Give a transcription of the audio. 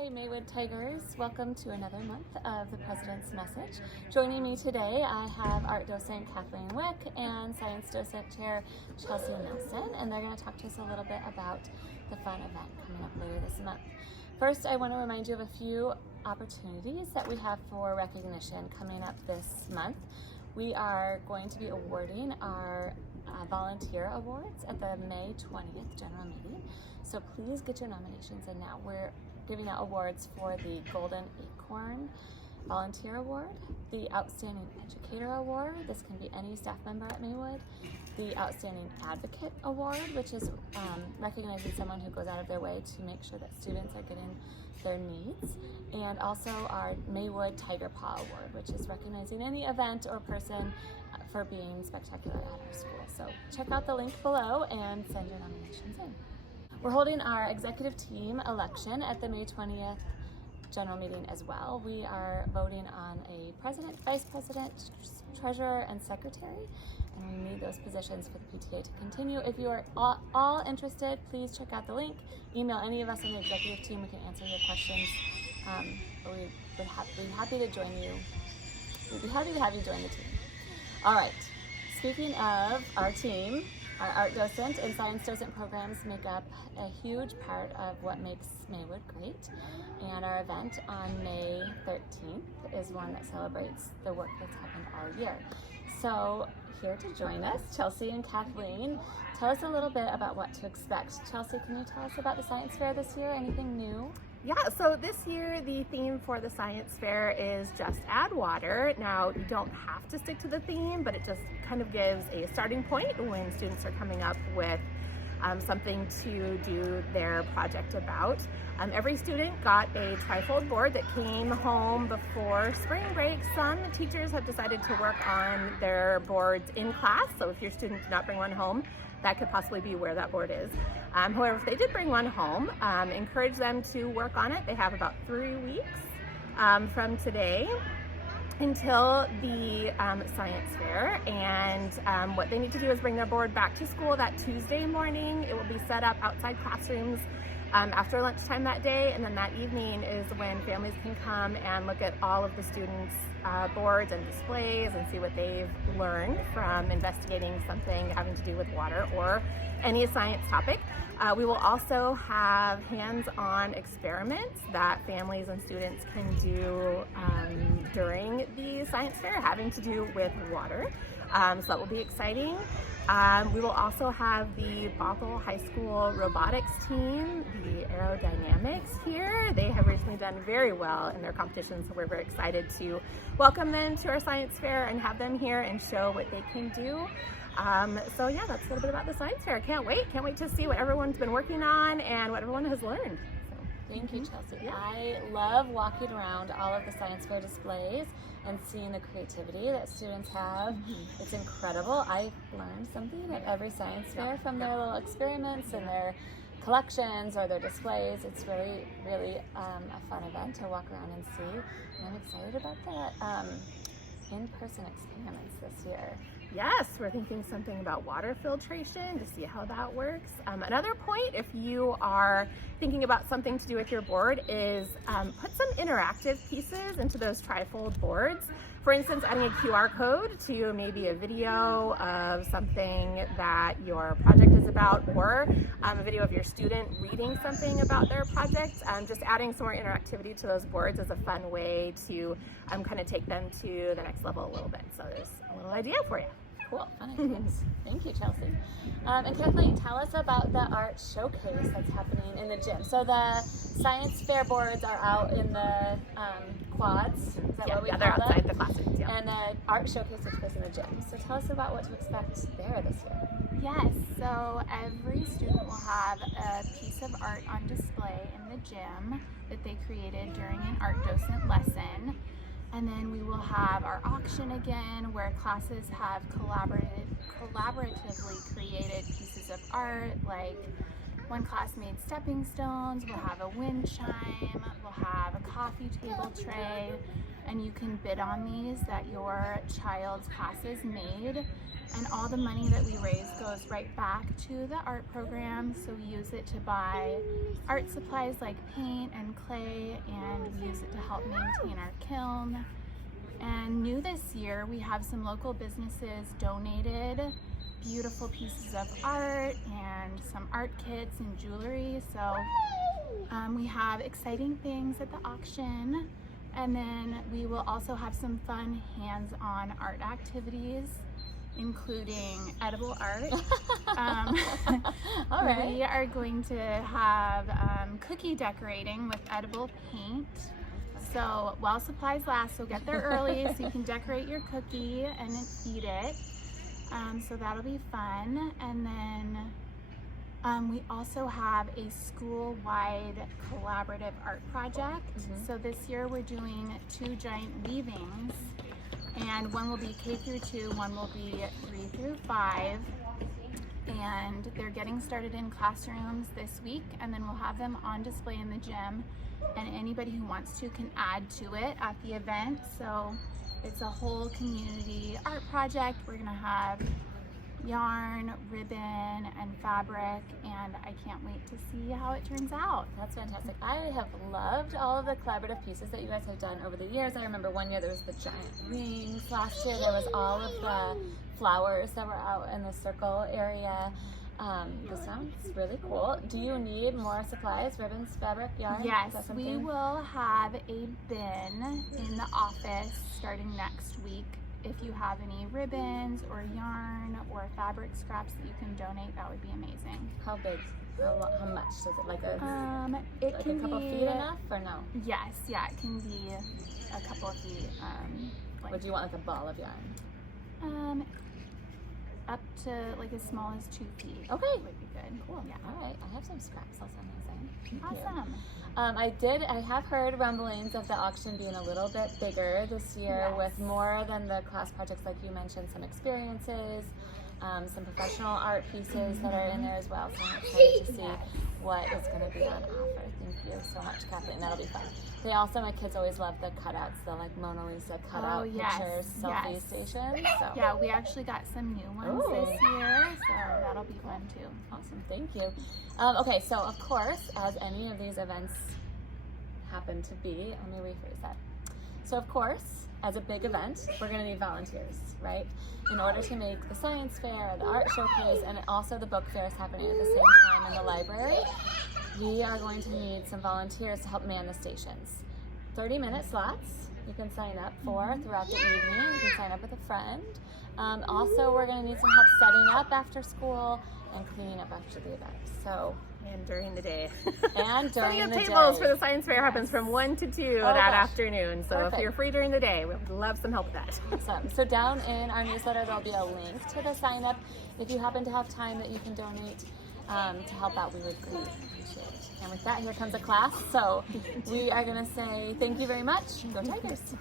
Hi Maywood Tigers, welcome to another month of the President's Message. Joining me today I have art docent Kathleen Wick and science docent chair Chelsea Nelson, and they're going to talk to us a little bit about the fun event coming up later this month. First, I want to remind you of a few opportunities that we have for recognition coming up this month. We are going to be awarding our volunteer awards at the May 20th general meeting, so please get your nominations in now. We're giving out awards for the Golden Acorn Volunteer Award, the Outstanding Educator Award, this can be any staff member at Maywood, the Outstanding Advocate Award, which is recognizing someone who goes out of their way to make sure that students are getting their needs, and also our Maywood Tiger Paw Award, which is recognizing any event or person for being spectacular at our school. So check out the link below and send your nominations in. We're holding our executive team election at the May 20th general meeting as well. We are voting on a president, vice president, treasurer, and secretary, and we need those positions for the PTA to continue. If you are all interested, please check out the link. Email any of us on the executive team. We can answer your questions. We'd be happy to join you. We'd be happy to have you join the team. All right, speaking of our team, our art docent and science docent programs make up a huge part of what makes Maywood great, and our event on May 13th is one that celebrates the work that's happened all year. So here to join us, Chelsea and Kathleen. Tell us a little bit about what to expect. Chelsea, can you tell us about the science fair this year? Anything new? Yeah, so this year the theme for the science fair is Just Add Water. Now, you don't have to stick to the theme, but it just kind of gives a starting point when students are coming up with something to do their project about. Every student got a trifold board that came home before spring break. Some teachers have decided to work on their boards in class, so if your student did not bring one home, that could possibly be where that board is. However, if they did bring one home, encourage them to work on it. They have about 3 weeks from today until the science fair, and what they need to do is bring their board back to school that Tuesday morning. It will be set up outside classrooms after lunchtime that day, and then that evening is when families can come and look at all of the students' boards and displays and see what they've learned from investigating something having to do with water or any science topic. We will also have hands-on experiments that families and students can do during the science fair having to do with water. So that will be exciting. We will also have the Bothell High School robotics team, the aerodynamics here. They have recently done very well in their competition, so we're very excited to welcome them to our science fair and have them here and show what they can do. So yeah, that's a little bit about the science fair. Can't wait to see what everyone's been working on and what everyone has learned. Thank you, Chelsea. Yeah. I love walking around all of the science fair displays and seeing the creativity that students have. It's incredible. I learned something at every science fair from their little experiments and their collections or their displays. It's really, really a fun event to walk around and see, and I'm excited about that. In-person experiments this year. Yes, we're thinking something about water filtration to see how that works. Another point, if you are thinking about something to do with your board, is put some interactive pieces into those trifold boards. For instance, adding a QR code to maybe a video of something that your project is about, or a video of your student reading something about their project. Just adding some more interactivity to those boards is a fun way to kind of take them to the next level a little bit. So there's a little idea for you. Cool, fun ideas. Thank you, Chelsea. And Kathleen, tell us about the art showcase that's happening in the gym. So the science fair boards are out in the quads. Is that what we call they're outside them? the classrooms. Yeah. And the art showcase takes place in the gym. So tell us about what to expect there this year. Yes, so every student will have a piece of art on display in the gym that they created during an art docent lesson. And then we will have our auction again, where classes have collaboratively created pieces of art. Like one class made stepping stones, we'll have a wind chime, we'll have a coffee table tray, and you can bid on these that your child's classes made. And all the money that we raise goes right back to the art program. So we use it to buy art supplies like paint and clay, and we use it to help maintain our kiln. And new this year, we have some local businesses donated beautiful pieces of art and some art kits and jewelry. So we have exciting things at the auction. And then we will also have some fun hands-on art activities, including edible art. All right. We are going to have cookie decorating with edible paint. So while supplies last, so get there early so you can decorate your cookie and eat it. So that'll be fun. And then we also have a school-wide collaborative art project. So this year we're doing 2 giant weavings, and one will be K through 2, one will be 3 through 5. And they're getting started in classrooms this week, and then we'll have them on display in the gym, and anybody who wants to can add to it at the event. So it's a whole community art project. We're gonna have yarn, ribbon, and fabric, and I can't wait to see how it turns out. That's fantastic. I have loved all of the collaborative pieces that you guys have done over the years. I remember one year there was the giant rings. Last year there was all of the flowers that were out in the circle area. This sounds really cool. Do you need more supplies, ribbons, fabric, yarn? Yes, we will have a bin in the office starting next week. If you have any ribbons or yarn or fabric scraps that you can donate, that would be amazing. How big? How much is it? Like a it can a couple be, feet enough or no? Yes, yeah, it can be a couple of feet. Or do you want like a ball of yarn? Up to like as small as 2 feet. Okay. Would be good. Cool. Yeah. All right. I have some scraps. I'll send those in. Awesome. I have heard rumblings of the auction being a little bit bigger this year, Yes. with more than the class projects like you mentioned, some experiences, some professional art pieces that are in there as well. So I'm excited to see what is going to be on offer. Thank you so much, Kathleen. That'll be fun. They also, my kids always love the cutouts, the like Mona Lisa cutout pictures, selfie stations. So. Yeah, we actually got some new ones this year, so that'll be fun too. Awesome, thank you. Okay, so of course, as any of these events happen to be, let me rephrase that. So of course, as a big event, we're gonna need volunteers, right? In order to make the science fair, the art showcase, and also the book fair is happening at the same time in the library, we are going to need some volunteers to help man the stations. 30-minute slots you can sign up for throughout the evening. You can sign up with a friend. Also, we're going to need some help setting up after school and cleaning up after the event. So, And during the day. and during Setting up the tables day. for the science fair happens from 1 to 2 that gosh. afternoon. So Perfect. if you're free during the day, we would love some help with that. Awesome. So down in our newsletter, there'll be a link to the sign up. If you happen to have time that you can donate to help out, we would really appreciate it. And with that, here comes a class. So we are going to say thank you very much. Go Tigers.